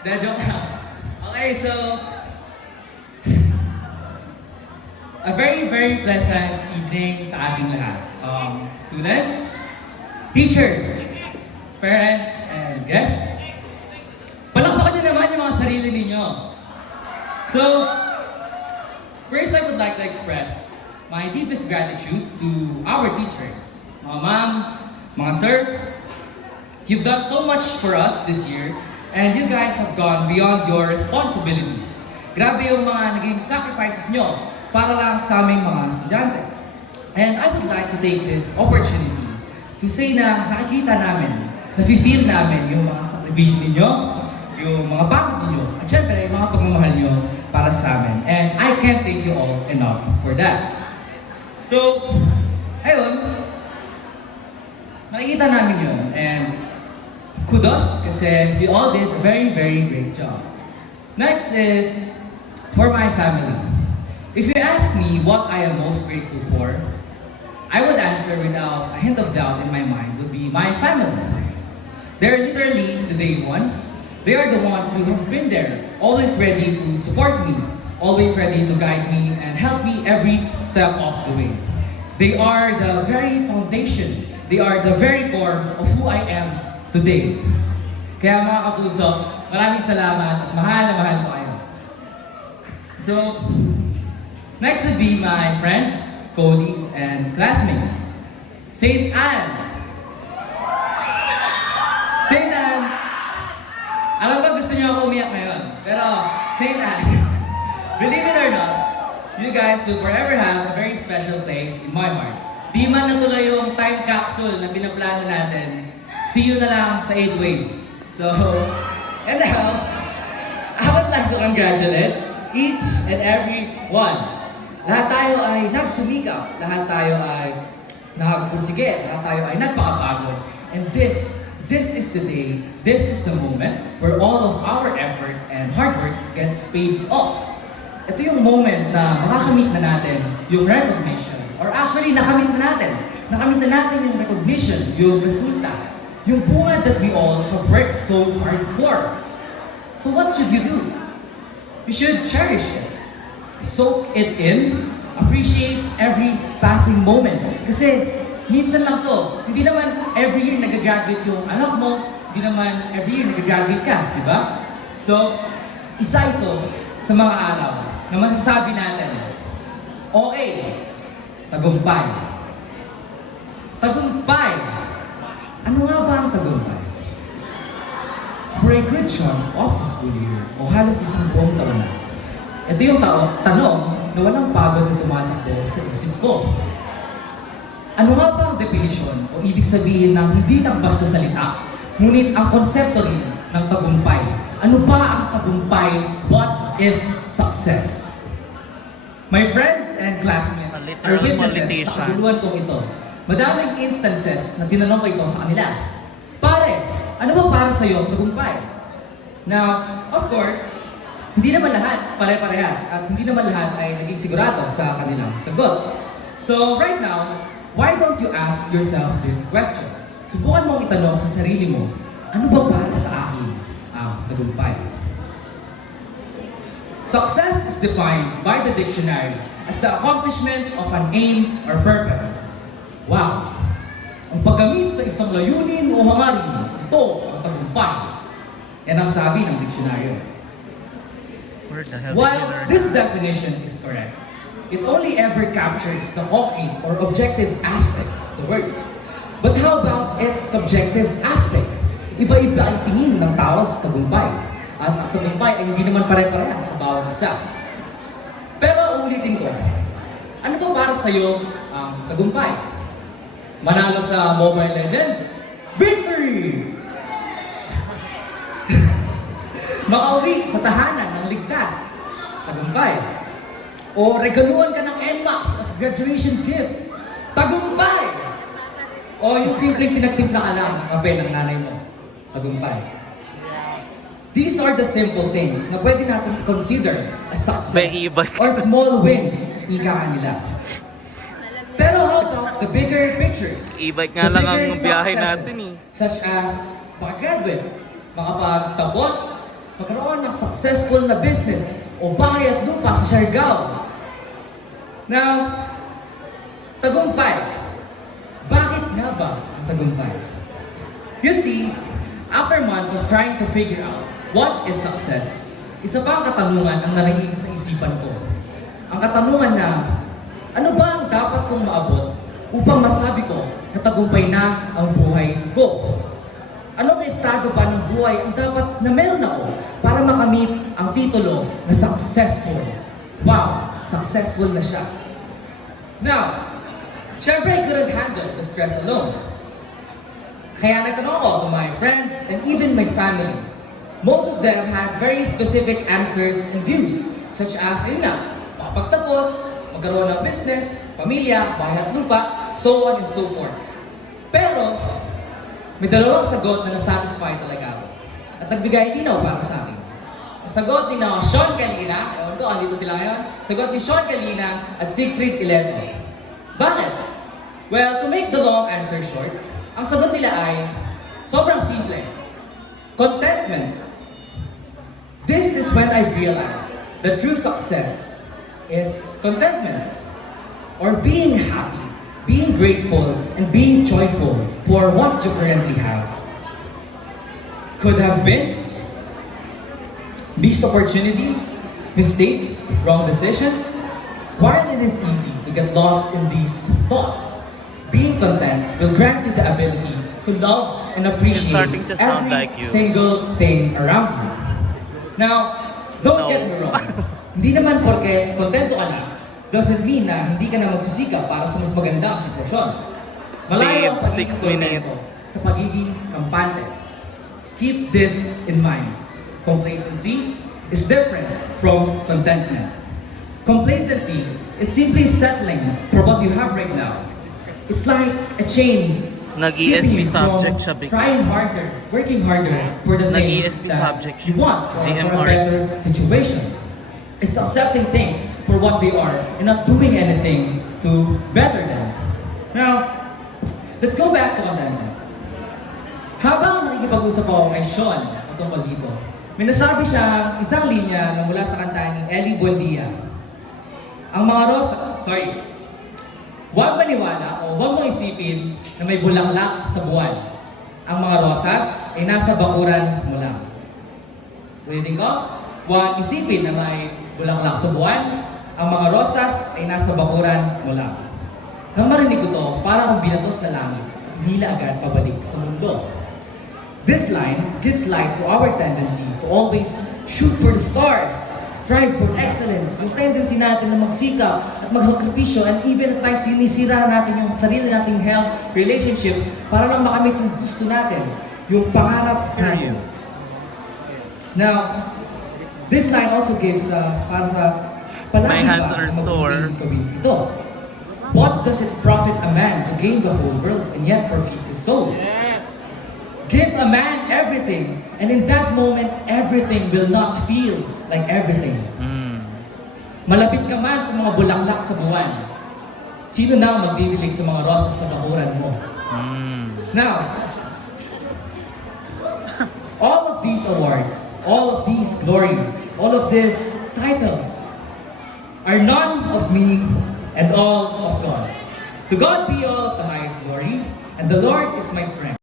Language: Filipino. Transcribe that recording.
Joke lang. Okay, so a very, very pleasant evening sa ating lahat. Students, teachers, parents, and guests. Palakpakan niyo naman yung mga sarili ninyo. So, first I would like to express my deepest gratitude to our teachers. Mga ma'am, mga sir, you've done so much for us this year, and you guys have gone beyond your responsibilities. Grabe yung mga naging sacrifices nyo para lang sa aming mga estudyante. And I would like to take this opportunity to say na nakikita namin, nafe-feel namin yung mga sakripisyo ninyo, yung mga pagod ninyo, at syempre yung mga pagmamahal nyo para sa amin. And I can't thank you all enough for that. So, ayun, nakikita namin yun. And kudos kasi you all did a very, very great job. Next is for my family. If you ask me what I am most grateful for, I would answer without a hint of doubt in my mind would be my family. They're literally the day ones. They are the ones who have been there, always ready to support me, always ready to guide me and help me every step of the way. They are the very foundation. They are the very core of who I am today. Kaya mga kapuso, maraming salamat at mahal na mahal ko kayo. So, next would be my friends, colleagues, and classmates. Saint Anne. Saint Anne. Alam ko gusto niyo ako umiyak ngayon. Pero, Saint Anne, believe it or not, you guys will forever have a very special place in my heart. Di man natuloy yung time capsule na pinaplano natin, see you na lang sa 8 waves. So, and now, I would like to congratulate each and every one. Lahat tayo ay nagsumikap, lahat tayo ay nagpursige, lahat tayo ay nagpakapagod. And this is the day, this is the moment where all of our effort and hard work gets paid off. Ito yung moment na makakamit na natin yung recognition. Or actually, nakamit na natin. Nakamit na natin yung recognition, yung resulta. Yung bungad that we all have worked so hard for. So what should you do? You should cherish it. Soak it in. Appreciate every passing moment. Kasi minsan lang to. Hindi naman every year nag-graduate yung anak mo. Hindi naman every year nag-graduate ka. Diba? So, isa ito sa mga araw na masasabi natin, okay, tagumpay. Tagumpay. Ano nga ba ang tagumpay? For a good chunk of the school year, o halos isang buong taon na, ito yung tanong na walang pagod na tumatakbo sa isip ko. Ano nga ba ang definition o ibig sabihin ng hindi lang basta salita, ngunit ang konsepto rin ng tagumpay? Ano ba ang tagumpay? What is success? My friends and classmates are witnesses sa kaguluhan kong ito. Madaming instances na tinanong ko ito sa kanila. Pare, ano ba para sa'yo ang tagumpay? Now, of course, hindi naman lahat pare-parehas at hindi naman lahat ay naging sigurado sa kanilang sagot. So right now, why don't you ask yourself this question? Subukan mong itanong sa sarili mo, ano ba para sa akin ang tagumpay? Success is defined by the dictionary as the accomplishment of an aim or purpose. Wow! Ang paggamit sa isang layunin o hangarin, ito ang tagumpay. Yan ang sabi ng diksyonaryo. While this definition is correct, it only ever captures the concrete or objective aspect of the word. But how about its subjective aspect? Iba-iba ang tingin ng tao sa tagumpay. At ang tagumpay ay hindi naman pare-parehas sa bawat isa. Pero ulitin ko, ano ba para sa'yo ang tagumpay? Manalo sa Mobile Legends? Victory! Makauwi sa tahanan ng ligtas? Tagumpay. O regaluhan ka ng NMAX as graduation gift? Tagumpay! O yung simpleng pinagtimpla ka lang ng kape ng nanay mo? Tagumpay. These are the simple things na pwede natin consider as success or small wins, ika nila. Pero how about the bigger pictures? E-bike nga lang ang biyahe natin eh. Such as makagraduate, makapagtapos magkaroon ng successful na business o bahay at lupa sa Siargao. Now, tagumpay. Bakit nga ba ang tagumpay? You see, after months of trying to figure out what is success, isa pa ang katanungan ang narinig sa isipan ko. Ang katanungan na, ano ba ang dapat kong maabot upang masabi ko na tagumpay na ang buhay ko? Anong estado ba ng buhay ang dapat na meron ako para makamit ang titulo na successful? Wow, successful na siya. Now, syempre I couldn't handle the stress alone. Kaya nagtanong ako to my friends and even my family. Most of them had very specific answers and views, such as, ayun na, makapagtapos, magkaroon ng business, pamilya, bahay at lupa, so on and so forth. Pero, may dalawang sagot na nasatisfy talaga ako. At nagbigay linaw para sa akin. Ang sagot ni Sean Calina, ewan ko, andito sila ngayon. Sagot ni Sean Calina at Siegfried Ileto. Bakit? Well, to make the long answer short, ang sagot nila ay sobrang simple. Contentment. This is when I realized that true success is contentment. Or being happy, being grateful, and being joyful for what you currently have. Could have been missed opportunities, mistakes, wrong decisions. While it is easy to get lost in these thoughts, being content will grant you the ability to love and appreciate starting to sound every like you. single thing around you. Now, don't get me wrong. Hindi naman porke kontento ka na, doesn't mean na hindi ka na magsisikap para sa mas maganda ang sitwasyon. Malayo ang pagiging 6 minutes. kontento sa pagiging kampante. Keep this in mind. Complacency is different from contentment. Complacency is simply settling for what you have right now. It's like a chain Nag-ESP keeping you subject from siya, Big. trying harder, working harder for the thing Nag-ESP that subject you want or for a GMRs. better situation. It's accepting things for what they are and not doing anything to better them. Now, let's go back to contentment. Habang nakikipag-usap ako kay Sean patungkol dito, may nasabi siya isang linya na mula sa kanta ni Ellie Buendia. Ang mga huwag maniwala o huwag mong isipin na may bulaklak sa buwan. Ang mga rosas ay nasa bakuran mo lang. Ulitin ko, huwag isipin na may bulaklak sa buwan. Ang mga rosas ay nasa bakuran mo lang. Nang marinig ko to, para kung binato sa langit at hinila agad pabalik sa mundo. This line gives light to our tendency to always shoot for the stars, strive for excellence, yung tendency natin na magsikap at magsakripisyo, and even at times sinisira natin yung sarili nating health, relationships, para lang makamit yung gusto natin, yung pangarap natin. Now, this line also gives para sa palagi My hands ba are na sore. mabuting gawin ito? What does it profit a man to gain the whole world and yet forfeit his soul? Give a man everything, and in that moment, everything will not feel like everything. Malapit ka man sa mga bulaklak sa buwan. Sino na ang magdidilig sa mga rosas sa bakuran mo? Now, all of these awards, all of these glory, all of these titles are none of me and all of God. To God be all of the highest glory, and the Lord is my strength.